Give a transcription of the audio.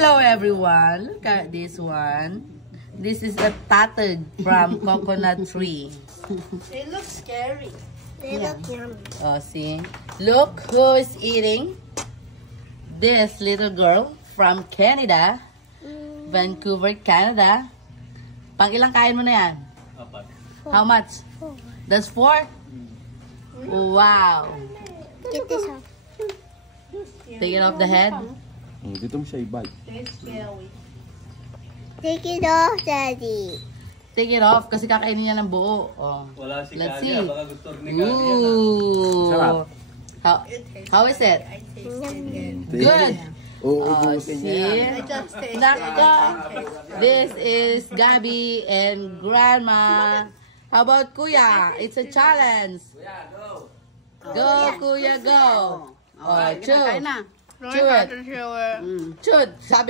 Hello everyone. Look at this one. This is a tatag from coconut tree. They look scary. They look yummy. Oh, see? Look who is eating. This little girl from Canada. Vancouver, Canada. Pang ilang kain mo na yan? 4. How much? 4. That's 4? Wow. Get this off. Take it off the head. Dito mo siya i-bite. They're scary. Take it off, Daddy. Take it off kasi kakainin niya ng buo. Oh. Wala si Let's Kanya, see. baka gusto ni Kanya. Ooh. Sarap. How is it? I tasted it. Good. Oo, Oh, ubusin niya. I just tasted Naka. it. This is Gabby and Grandma. How about Kuya? It's a challenge. Go, Kuya, go. Oh, chew. Chew it. Chew. Sabi